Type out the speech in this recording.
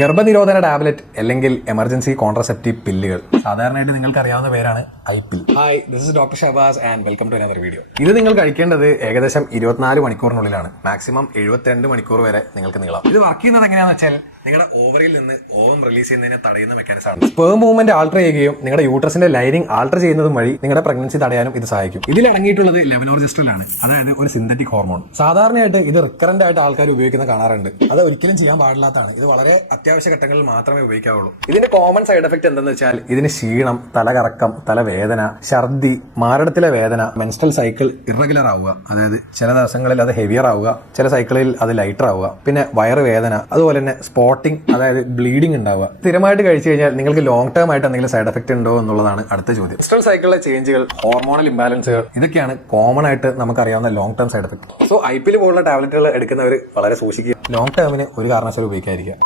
ഗർഭനിരോധന ടാബ്ലറ്റ് അല്ലെങ്കിൽ emergency contraceptive പില്ലുകൾ സാധാരണയായിട്ട് നിങ്ങൾക്ക് അറിയാവുന്ന പേരാണ് IPL. Hi, this is doctor Shabaz and welcome to another video. ഇത് നിങ്ങൾ കഴിക്കേണ്ടത് ഏകദേശം 24 മണിക്കൂറിനുള്ളിലാണ്. മാക്സിമം 72 മണിക്കൂർ വരെ നിങ്ങൾക്ക് നീളാം. ഇത് വർക്ക് ചെയ്യുന്നത് എങ്ങനെയാണെന്ന് വെച്ചാൽ നിങ്ങളുടെ ഓവറിൽ നിന്ന് ഓവം റിലീസ് ചെയ്യുന്നതിനെ തടയുന്ന മെക്കാനിസം ആണ്. സ്പേം മൂവ്മെന്റ് ആൾട്ടർ ചെയ്യുകയും നിങ്ങളുടെ യൂട്രസിന്റെ ലൈനിങ് ആൾട്ടർ ചെയ്യുന്നതും വഴി നിങ്ങളുടെ പ്രഗ്നൻസി തടയാനും ഇത് സഹായിക്കും. ഇതിൽ അടങ്ങിയിട്ടുള്ളത് ലെവനോർജെസ്ട്രോൾ ആണ്, അതായത് ഒരു സിന്തറ്റിക് ഹോർമോൺ. സാധാരണയായിട്ട് ഇത് റിക്കറന്റ് ആയിട്ട് ആൾക്കാർ ഉപയോഗിക്കുന്ന കാണാറുണ്ട്. അത് ഒരിക്കലും ചെയ്യാൻ പാടില്ലാത്തതാണ്. ഇത് വളരെ അത്യാവശ്യ ഘട്ടങ്ങളിൽ മാത്രമേ ഉപയോഗിക്കാവുള്ളൂ. ഇതിന്റെ കോമൺ സൈഡ് എഫക്ട് എന്തെന്ന് വെച്ചാൽ ഇതിന് ക്ഷീണം, തലകറക്കം, തലവേദന, ഛർദി, മാരടത്തിലെ വേദന, മെൻസ്ട്രൽ സൈക്കിൾ ഇറഗുലർ ആവുക, അതായത് ചില ദിവസങ്ങളിൽ അത് ഹെവിയർ ആവുക, ചില സൈക്കിളിൽ അത് ലൈറ്റർ ആവുക, പിന്നെ വയറ് വേദന, അതുപോലെ തന്നെ സ്പോട്ടിംഗ്, അതായത് ബ്ലീഡിംഗ് ഉണ്ടാവുക. സ്ഥിരമായിട്ട് കഴിച്ചു കഴിഞ്ഞാൽ നിങ്ങൾക്ക് ലോങ് ടേം ആയിട്ട് എന്തെങ്കിലും സൈഡ് എഫക്ട് ഉണ്ടോ എന്നുള്ളതാണ് അടുത്ത ചോദ്യം. മെൻസ്ട്രൽ സൈക്കിളിലെ ചേഞ്ചുകൾ, ഹോർമോണൽ ഇംബാലൻസുകൾ, ഇതൊക്കെയാണ് കോമൺ ആയിട്ട് നമുക്കറിയാവുന്ന long term side effect. So IPL പോലുള്ള ടാബ്ലറ്റുകൾ എടുക്കുന്നവർ വളരെ സൂക്ഷിക്കുക. ലോങ് ടേമിന് ഒരു കാരണവശാലും ഉപയോഗിക്കാതിരിക്കുക.